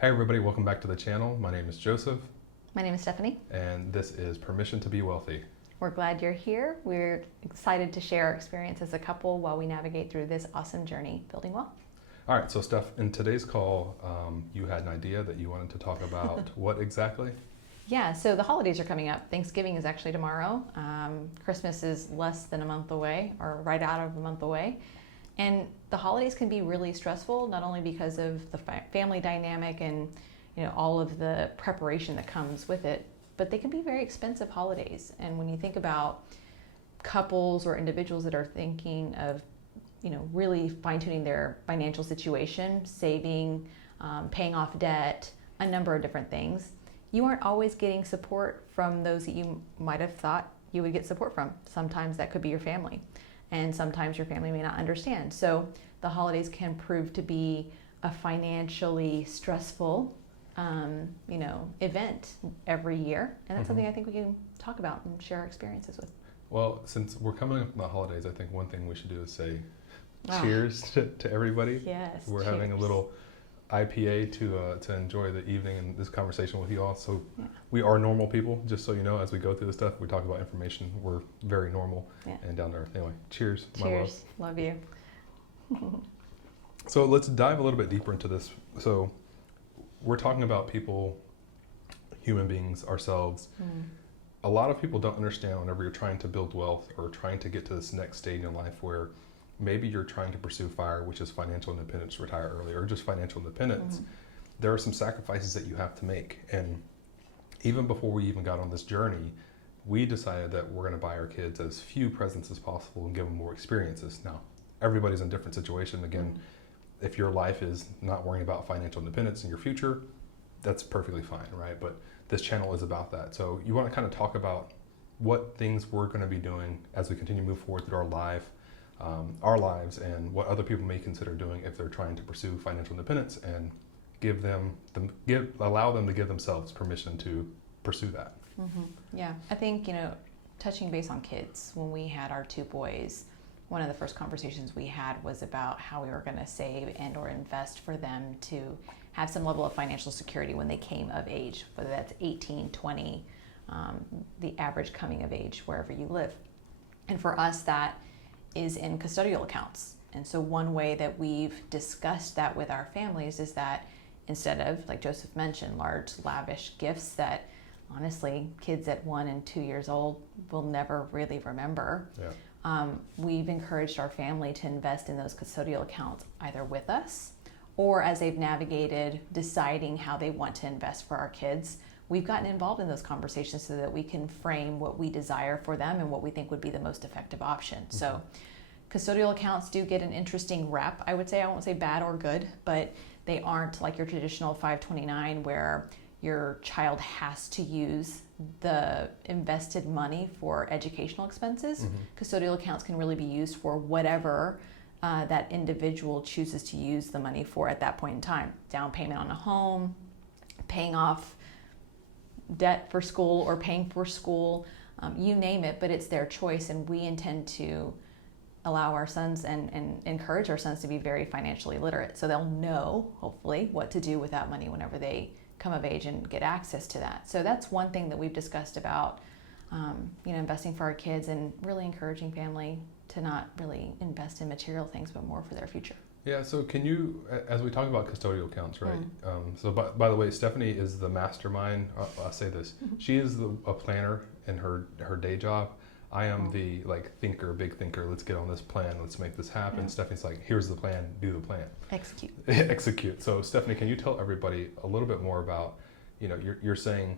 Hey everybody, welcome back to the channel. My name is Joseph. My name is Stephanie. And this is Permission to Be Wealthy. We're glad you're here. We're excited to share our experience as a couple while we navigate through this awesome journey building wealth. All right, so Steph, in today's call, you had an idea that you wanted to talk about what exactly? Yeah, so the holidays are coming up. Thanksgiving is actually tomorrow. Christmas is less than a month away, or right out of a month away. And the holidays can be really stressful, not only because of the family dynamic and all of the preparation that comes with it, but they can be very expensive holidays. And when you think about couples or individuals that are thinking of really fine-tuning their financial situation, saving, paying off debt, a number of different things, you aren't always getting support from those that you might have thought you would get support from. Sometimes that could be your family, and sometimes your family may not understand. So the holidays can prove to be a financially stressful event every year, and that's something I think we can talk about and share our experiences with. Well, since we're coming up on the holidays, I think one thing we should do is say cheers to everybody. Yes, we're cheers. having a little IPA to enjoy the evening and this conversation with you all. So we are normal people, just so you know. As we go through this stuff, we talk about information. We're very normal and down to earth. Anyway, cheers. Cheers. My love you. So let's dive a little bit deeper into this. So we're talking about people, human beings, ourselves. A lot of people don't understand whenever you're trying to build wealth or trying to get to this next stage in life where maybe you're trying to pursue FIRE, which is financial independence, retire early, or just financial independence. There are some sacrifices that you have to make. And even before we even got on this journey, we decided that we're going to buy our kids as few presents as possible and give them more experiences. Now, everybody's in a different situation. Again, if your life is not worrying about financial independence in your future, that's perfectly fine, right? But this channel is about that. So you want to kind of talk about what things we're going to be doing as we continue to move forward through our lives, and what other people may consider doing if they're trying to pursue financial independence, and allow them to give themselves permission to pursue that. Yeah, I think, touching base on kids, when we had our two boys, one of the first conversations we had was about how we were going to save and or invest for them to have some level of financial security when they came of age, whether that's 18, 20, the average coming of age wherever you live. And for us, that is in custodial accounts. And so one way that we've discussed that with our families is that instead of, like Joseph mentioned, large lavish gifts that honestly kids at 1 and 2 years old will never really remember, we've encouraged our family to invest in those custodial accounts either with us or as they've navigated deciding how they want to invest for our kids. We've gotten involved in those conversations so that we can frame what we desire for them and what we think would be the most effective option. So custodial accounts do get an interesting rep, I would say. I won't say bad or good, but they aren't like your traditional 529 where your child has to use the invested money for educational expenses. Custodial accounts can really be used for whatever that individual chooses to use the money for at that point in time. Down payment on a home, paying off debt for school or paying for school, you name it, but it's their choice. And we intend to allow our sons and encourage our sons to be very financially literate. So they'll know, hopefully, what to do with that money whenever they come of age and get access to that. So that's one thing that we've discussed about, investing for our kids and really encouraging family to not really invest in material things, but more for their future. Yeah, so can you, as we talk about custodial accounts, right? So by the way, Stefanie is the mastermind. I'll say this. She is a planner in her day job. I am the big thinker. Let's get on this plan. Let's make this happen. Stefanie's like, here's the plan. Do the plan. Execute. Execute. So Stefanie, can you tell everybody a little bit more about, you're saying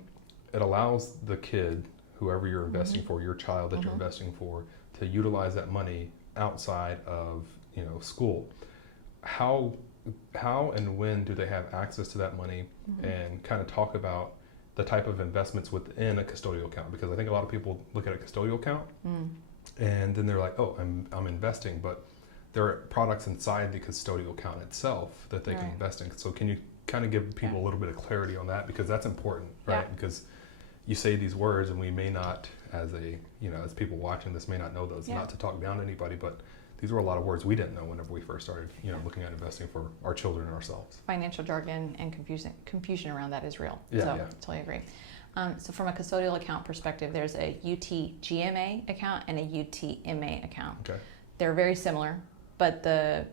it allows the kid, whoever you're investing for, your child that you're investing for, to utilize that money outside of, school. How and when do they have access to that money, and kind of talk about the type of investments within a custodial account? Because I think a lot of people look at a custodial account and then they're like, oh, I'm investing, but there are products inside the custodial account itself that they can invest in. So can you kind of give people a little bit of clarity on that? Because that's important, right? Because you say these words and we may not, as people watching this may not know those, not to talk down to anybody, but these were a lot of words we didn't know whenever we first started, looking at investing for our children and ourselves. Financial jargon and confusion around that is real. Yeah, so yeah. totally agree. So from a custodial account perspective, there's a UTGMA account and a UTMA account. Okay. They're very similar, but the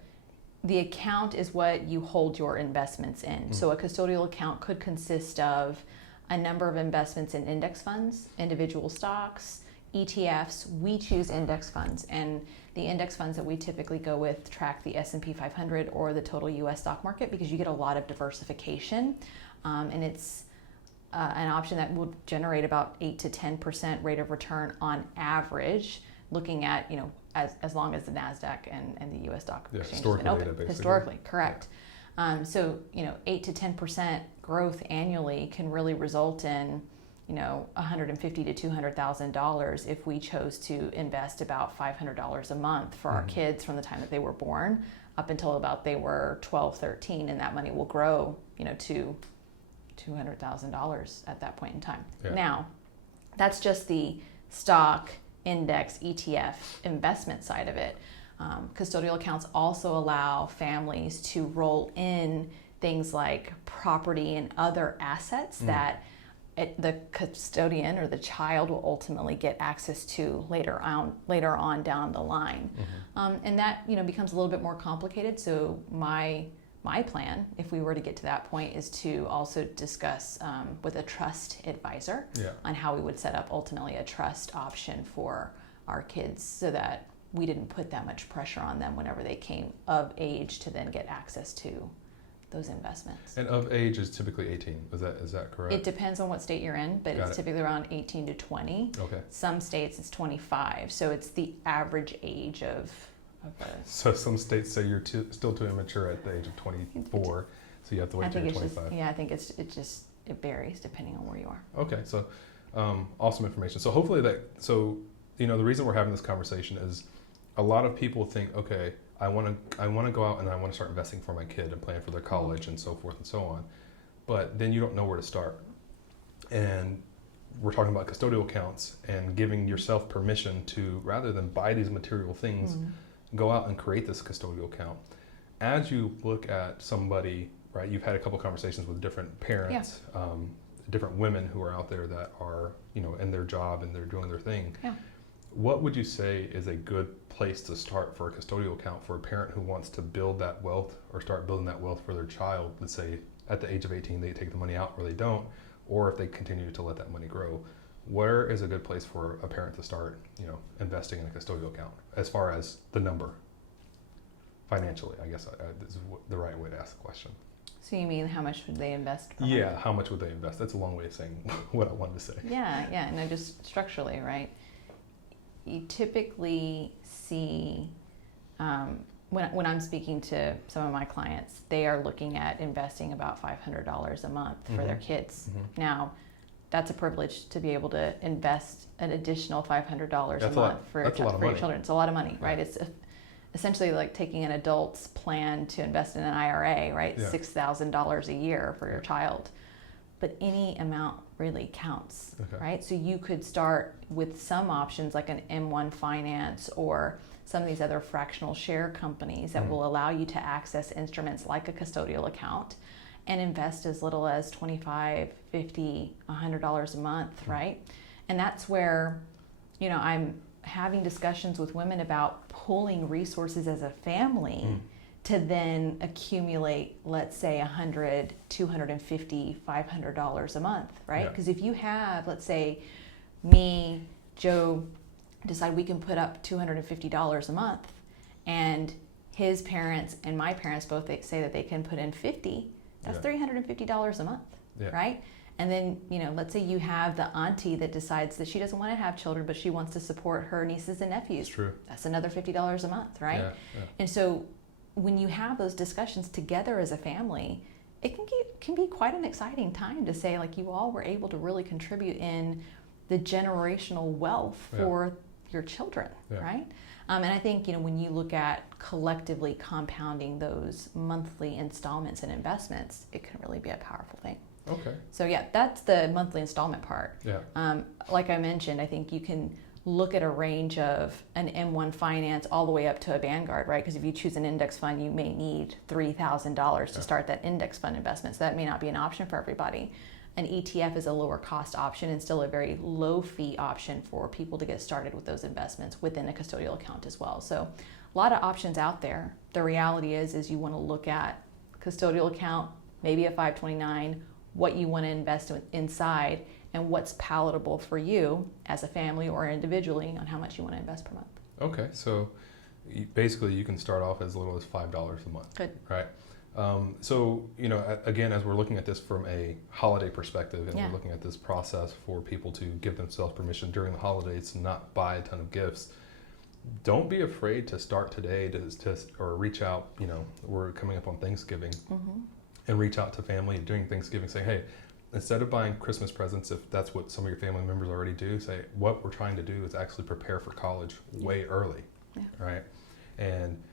account is what you hold your investments in. So a custodial account could consist of a number of investments in index funds, individual stocks, ETFs. We choose index funds, and the index funds that we typically go with track the S&P 500 or the total U.S. stock market, because you get a lot of diversification, and it's an option that will generate about 8 to 10% rate of return on average, looking at as long as the NASDAQ and the U.S. stock exchange has been open. Data, historically, correct. Yeah. So 8 to 10% growth annually can really result in $150,000 to $200,000 if we chose to invest about $500 a month for our kids from the time that they were born up until about they were 12, 13, and that money will grow to $200,000 at that point in time. Yeah. Now, that's just the stock, index, ETF investment side of it. Custodial accounts also allow families to roll in things like property and other assets that the custodian or the child will ultimately get access to later on down the line. And that becomes a little bit more complicated. So my plan, if we were to get to that point, is to also discuss with a trust advisor on how we would set up ultimately a trust option for our kids, so that we didn't put that much pressure on them whenever they came of age to then get access to those investments. And of age is typically 18. Is that correct? It depends on what state you're in, but it's typically around 18 to 20. Okay. Some states it's 25, so it's the average age of a... So some states say you're still too immature at the age of 24, so you have to wait till you're 25. I think it varies depending on where you are. Okay, so awesome information. So hopefully the reason we're having this conversation is a lot of people think, okay, I want to go out and I want to start investing for my kid and plan for their college and so forth and so on, but then you don't know where to start. And we're talking about custodial accounts and giving yourself permission to, rather than buy these material things, go out and create this custodial account. As you look at somebody, right, you've had a couple conversations with different parents, different women who are out there that are, in their job and they're doing their thing. Yeah. What would you say is a good place to start for a custodial account for a parent who wants to build that wealth or start building that wealth for their child? Let's say at the age of 18 they take the money out or they don't, or if they continue to let that money grow. Where is a good place for a parent to start, investing in a custodial account as far as the number financially? I guess this is the right way to ask the question. So you mean how much would they invest? Yeah, how much would they invest? That's a long way of saying what I wanted to say. Yeah, no, just structurally, right? You typically see, when I'm speaking to some of my clients, they are looking at investing about $500 a month for their kids. Now, that's a privilege to be able to invest an additional $500 a month for your children. It's a lot of money, right? It's essentially like taking an adult's plan to invest in an IRA, right? $6,000 a year for your child. But any amount really counts, right? So you could start with some options like an M1 Finance or some of these other fractional share companies that will allow you to access instruments like a custodial account and invest as little as $25, $50, $100 a month, right? And that's where, I'm having discussions with women about pooling resources as a family to then accumulate, let's say, $100, $250, $500 a month, right? Because if you have, let's say, me, Joe, decide we can put up $250 a month, and his parents and my parents both say that they can put in $50, that's $350 a month, right? And then, let's say you have the auntie that decides that she doesn't want to have children, but she wants to support her nieces and nephews. It's true. That's another $50 a month, right? And so when you have those discussions together as a family, it can be quite an exciting time to say, like, you all were able to really contribute in the generational wealth for your children, right? And I think, when you look at collectively compounding those monthly installments and investments, it can really be a powerful thing. Okay. So that's the monthly installment part. Yeah. Like I mentioned, I think you can look at a range of an M1 finance all the way up to a Vanguard, right? Because if you choose an index fund, you may need $3,000 to start that index fund investment. So that may not be an option for everybody. An ETF is a lower cost option and still a very low fee option for people to get started with those investments within a custodial account as well. So a lot of options out there. The reality is you want to look at custodial account, maybe a 529, what you want to invest inside, and what's palatable for you as a family or individually on how much you want to invest per month. Okay, so basically you can start off as little as $5 a month. Good. Right. So, again, as we're looking at this from a holiday perspective, and we're looking at this process for people to give themselves permission during the holidays to not buy a ton of gifts, don't be afraid to start today or reach out. We're coming up on Thanksgiving, and reach out to family during Thanksgiving. Say, hey, instead of buying Christmas presents, if that's what some of your family members already do, say what we're trying to do is actually prepare for college way early, right? And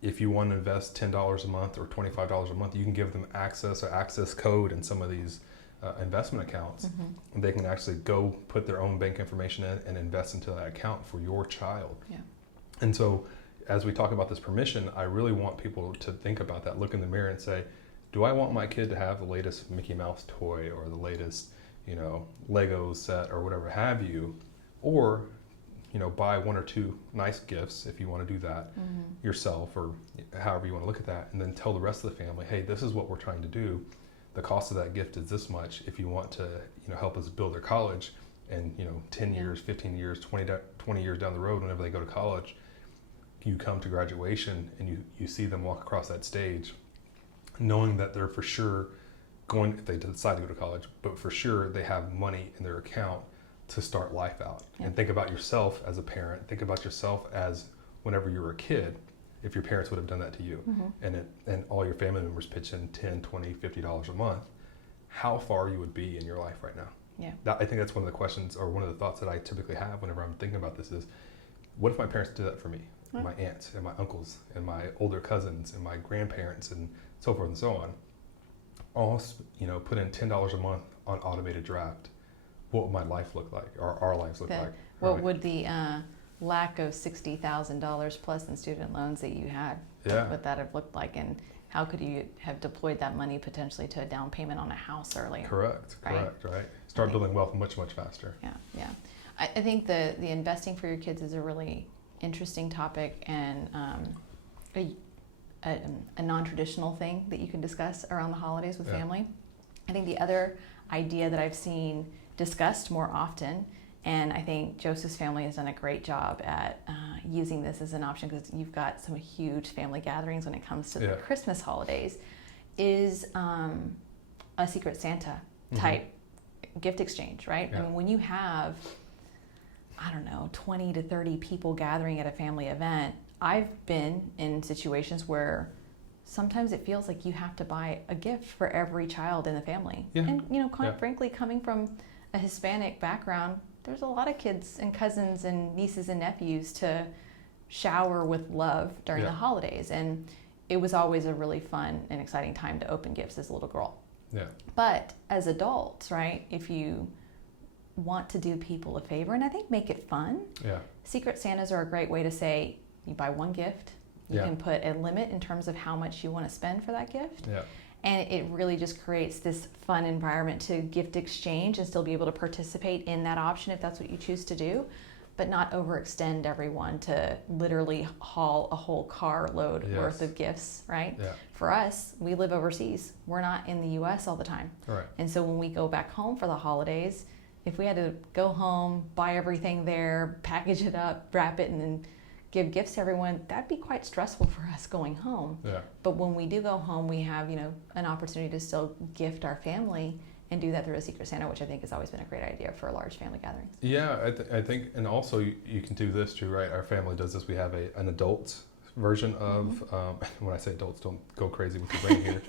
if you want to invest $10 a month or $25 a month, you can give them access code in some of these investment accounts, and they can actually go put their own bank information in and invest into that account for your child. Yeah. And so as we talk about this permission, I really want people to think about that, look in the mirror and say, do I want my kid to have the latest Mickey Mouse toy or the latest, Lego set or whatever have you, or buy one or two nice gifts if you want to do that yourself, or however you want to look at that, and then tell the rest of the family, hey, this is what we're trying to do. The cost of that gift is this much. If you want to, help us build their college, and 10 years, 15 years, 20 years down the road, whenever they go to college, you come to graduation and you see them walk across that stage, knowing that they're for sure going, if they decide to go to college, but for sure they have money in their account to start life out. And think about yourself as a parent. Think about yourself as whenever you were a kid, if your parents would have done that to you, and all your family members pitch in $10, $20, $50 a month, how far you would be in your life right now. I think that's one of the questions, or one of the thoughts that I typically have whenever I'm thinking about this is, what if my parents did that for me? My aunts and my uncles and my older cousins and my grandparents and so forth and so on, all put in $10 a month on automated draft. What would my life look like, or our lives look like? What would the lack of $60,000 plus in student loans that you had, what would that have looked like, and how could you have deployed that money potentially to a down payment on a house early? Correct. Start building wealth much, much faster. Yeah. I think the investing for your kids is a really interesting topic, and a non-traditional thing that you can discuss around the holidays with family. I think the other idea that I've seen discussed more often, and I think Joseph's family has done a great job at using this as an option, because you've got some huge family gatherings when it comes to the Christmas holidays, is a Secret Santa type gift exchange, right? I mean, when you have, 20 to 30 people gathering at a family event, I've been in situations where sometimes it feels like you have to buy a gift for every child in the family. And, frankly, coming from a Hispanic background, there's a lot of kids and cousins and nieces and nephews to shower with love during the holidays. And it was always a really fun and exciting time to open gifts as a little girl. But as adults, right, if you want to do people a favor, and I think make it fun, Secret Santas are a great way to say, you buy one gift, you can put a limit in terms of how much you want to spend for that gift. And it really just creates this fun environment to gift exchange and still be able to participate in that option if that's what you choose to do, but not overextend everyone to literally haul a whole carload worth of gifts, right? For us, we live overseas. We're not in the US all the time. And so when we go back home for the holidays, if we had to go home, buy everything there, package it up, wrap it, and then give gifts to everyone, that'd be quite stressful for us going home. But when we do go home, we have, an opportunity to still gift our family and do that through a Secret Santa, which I think has always been a great idea for large family gatherings. I think, and also you can do this too, right? Our family does this. We have an adult version of, when I say adults, don't go crazy with your brain here,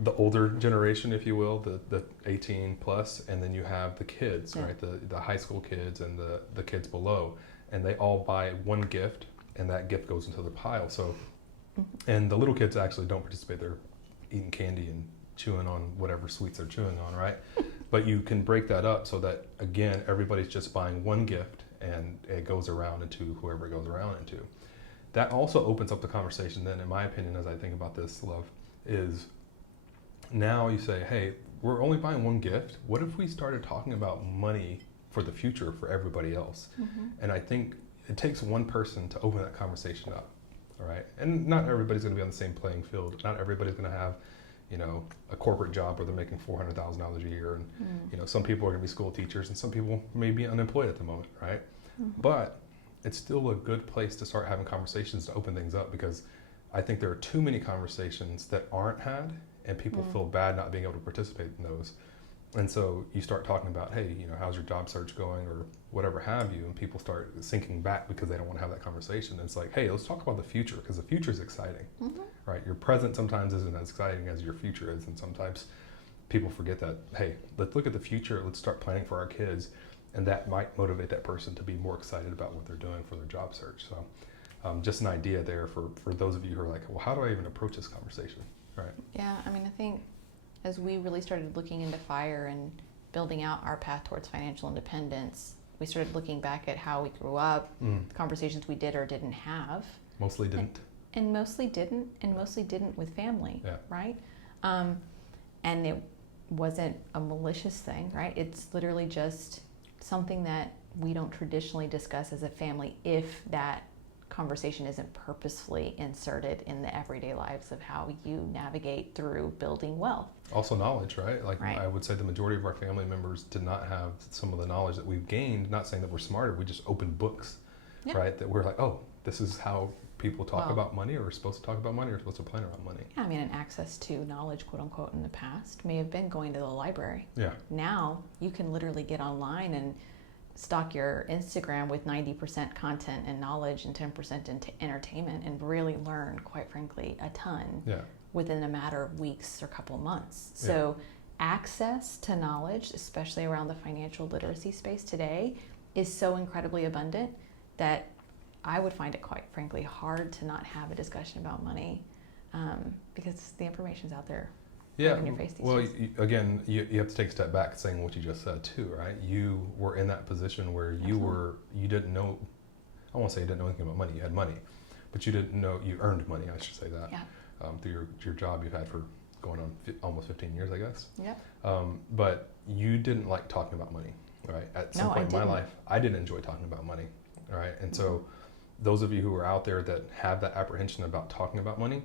the older generation, if you will, the 18 plus, and then you have the kids, right? The high school kids and the kids below. And they all buy one gift, and that gift goes into the pile. So, and the little kids actually don't participate. They're eating candy and chewing on whatever sweets they're chewing on, right? But you can break that up so that, again, everybody's just buying one gift and it goes around into whoever it goes around into. That also opens up the conversation then, in my opinion, as I think about this, Love, is now you say, hey, we're only buying one gift. What if we started talking about money for the future for everybody else? Mm-hmm. And I think it takes one person to open that conversation up, all right? And not everybody's gonna be on the same playing field. Not everybody's gonna have, you know, a corporate job where they're making $400,000 a year. And, you know, some people are gonna be school teachers and some people may be unemployed at the moment, right? Mm-hmm. But it's still a good place to start having conversations to open things up, because I think there are too many conversations that aren't had and people feel bad not being able to participate in those. And so you start talking about, hey, you know, how's your job search going or whatever have you, and people start sinking back because they don't want to have that conversation. And it's like, hey, let's talk about the future, because the future is exciting, right? Your present sometimes isn't as exciting as your future is, and sometimes people forget that, hey, let's look at the future, let's start planning for our kids, and that might motivate that person to be more excited about what they're doing for their job search. So just an idea there for those of you who are like, well, how do I even approach this conversation, right? Yeah, I mean, I think as we really started looking into FIRE and building out our path towards financial independence, we started looking back at how we grew up, the conversations we did or didn't have. Mostly didn't. And mostly didn't with family, right? And it wasn't a malicious thing, right? It's literally just something that we don't traditionally discuss as a family if that conversation isn't purposefully inserted in the everyday lives of how you navigate through building wealth. Also knowledge, right? Like I would say the majority of our family members did not have some of the knowledge that we've gained. Not saying that we're smarter, we just opened books, right? That we're like, oh, this is how people talk about money, or are supposed to talk about money, or supposed to plan around money. Yeah, I mean, and access to knowledge, quote unquote, in the past may have been going to the library. Yeah. Now you can literally get online and stock your Instagram with 90% content and knowledge and 10% into entertainment, and really learn, quite frankly, a ton within a matter of weeks or couple months. So access to knowledge, especially around the financial literacy space today, is so incredibly abundant that I would find it, quite frankly, hard to not have a discussion about money, because the information's out there. Yeah, in your face these well, days. again, you have to take a step back saying what you just said too, right? You were in that position where you didn't know, I won't say you didn't know anything about money, you had money, but you didn't know, you earned money, I should say that, through your job you've had for going on almost 15 years, I guess. But you didn't like talking about money, right? At some point in my life, I didn't enjoy talking about money, right? And so those of you who are out there that have that apprehension about talking about money,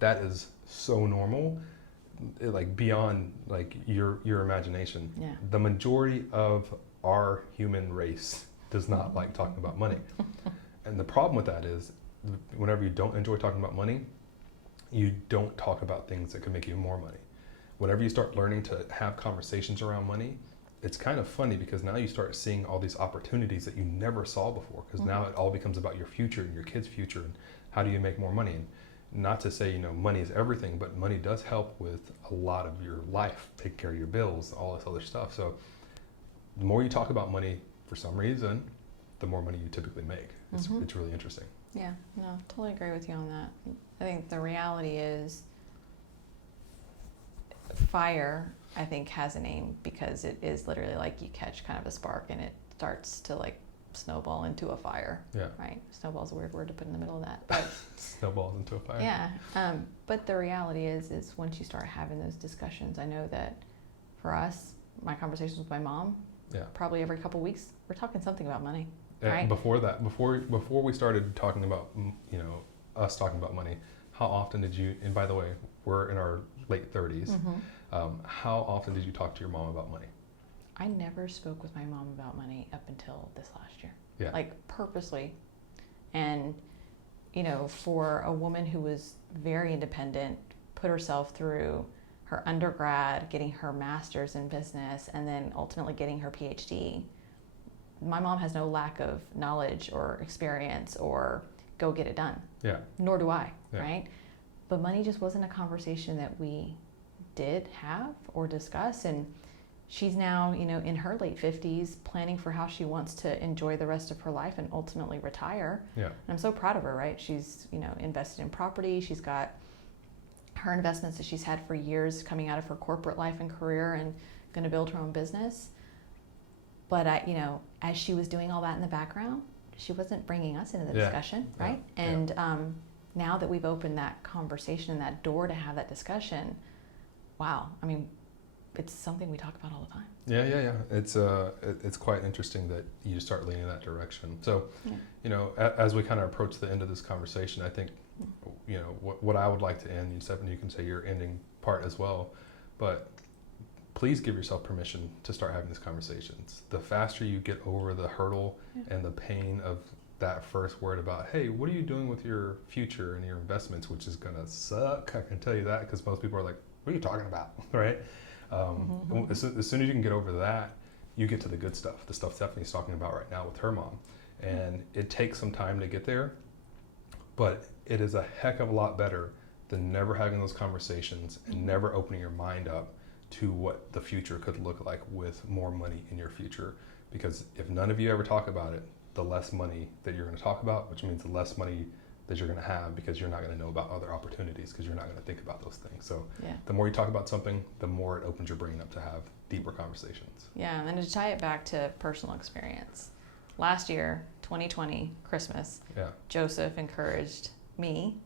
that is so normal. Like beyond like your imagination. The majority of our human race does not like talking about money. And the problem with that is whenever you don't enjoy talking about money, you don't talk about things that can make you more money. Whenever you start learning to have conversations around money, it's kind of funny because now you start seeing all these opportunities that you never saw before, because now it all becomes about your future and your kids' future and how do you make more money. And not to say, you know, money is everything, but money does help with a lot of your life, taking care of your bills, all this other stuff. So the more you talk about money, for some reason, the more money you typically make. It's really interesting. Yeah, no, totally agree with you on that. I think the reality is FIRE, I think, has a name because it is literally like you catch kind of a spark and it starts to like snowball into a fire. Right? Snowball's a weird word to put in the middle of that, but snowballs into a fire. Yeah. But the reality is once you start having those discussions, I know that for us, my conversations with my mom, probably every couple weeks, we're talking something about money. Right? Before that, before we started talking about, you know, us talking about money, how often did you? And by the way, we're in our late 30s. How often did you talk to your mom about money? I never spoke with my mom about money up until this last year, like purposely. And, you know, for a woman who was very independent, put herself through her undergrad, getting her master's in business, and then ultimately getting her PhD, my mom has no lack of knowledge or experience or go get it done. Nor do I, right? But money just wasn't a conversation that we did have or discuss. And she's now, you know, in her late 50s, planning for how she wants to enjoy the rest of her life and ultimately retire. And I'm so proud of her, right? She's, you know, invested in property. She's got her investments that she's had for years coming out of her corporate life and career, and going to build her own business. But as she was doing all that in the background, she wasn't bringing us into the discussion, right? Yeah. And now that we've opened that conversation, that door to have that discussion, wow, I mean, it's something we talk about all the time. Yeah. It's quite interesting that you start leaning in that direction. So, as we kind of approach the end of this conversation, I think, what I would like to end, and Stefanie, you can say your ending part as well, but please give yourself permission to start having these conversations. The faster you get over the hurdle and the pain of that first word about, hey, what are you doing with your future and your investments, which is gonna suck, I can tell you that, because most people are like, what are you talking about, right? As soon as you can get over that, you get to the good stuff, the stuff Stefanie's talking about right now with her mom. And it takes some time to get there, but it is a heck of a lot better than never having those conversations and never opening your mind up to what the future could look like with more money in your future. Because if none of you ever talk about it, the less money that you're going to talk about, which means the less money that you're going to have, because you're not going to know about other opportunities, because you're not going to think about those things. So the more you talk about something, the more it opens your brain up to have deeper conversations. Yeah, and then to tie it back to personal experience. Last year, 2020, Christmas, Joseph encouraged me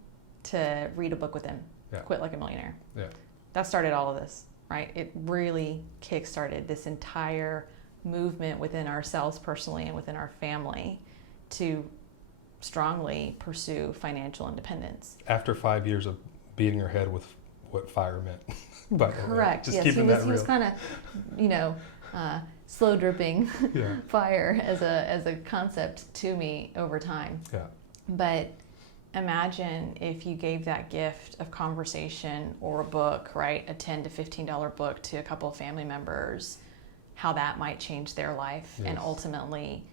to read a book with him, Quit Like a Millionaire. Yeah. That started all of this, right? It really kickstarted this entire movement within ourselves personally and within our family to strongly pursue financial independence. After 5 years of beating her head with what fire meant. But correct. Just yes, keeping that real. He was kind of, slow dripping fire as a concept to me over time. Yeah. But imagine if you gave that gift of conversation or a book, right? A $10 to $15 book to a couple of family members, how that might change their life and ultimately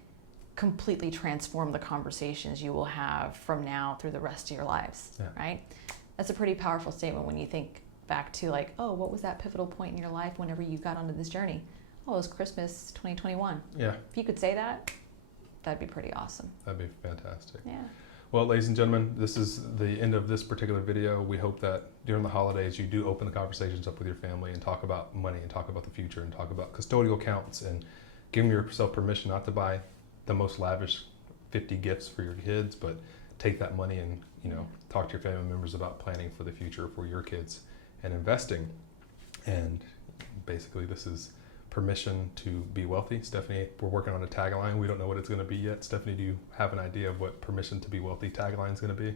completely transform the conversations you will have from now through the rest of your lives, right? That's a pretty powerful statement when you think back to like, oh, what was that pivotal point in your life whenever you got onto this journey? Oh, it was Christmas 2021. Yeah. If you could say that, that'd be pretty awesome. That'd be fantastic. Yeah. Well, ladies and gentlemen, this is the end of this particular video. We hope that during the holidays you do open the conversations up with your family and talk about money and talk about the future and talk about custodial accounts and giving yourself permission not to buy the most lavish 50 gifts for your kids, but take that money and talk to your family members about planning for the future for your kids and investing. And basically this is permission to be wealthy. Stefanie, we're working on a tagline. We don't know what it's going to be yet. Stefanie, do you have an idea of what permission to be wealthy tagline is going to be?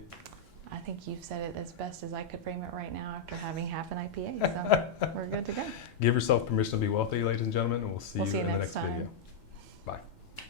I think you've said it as best as I could frame it right now after having half an IPA, so we're good to go. Give yourself permission to be wealthy, ladies and gentlemen, and we'll see you in the next video.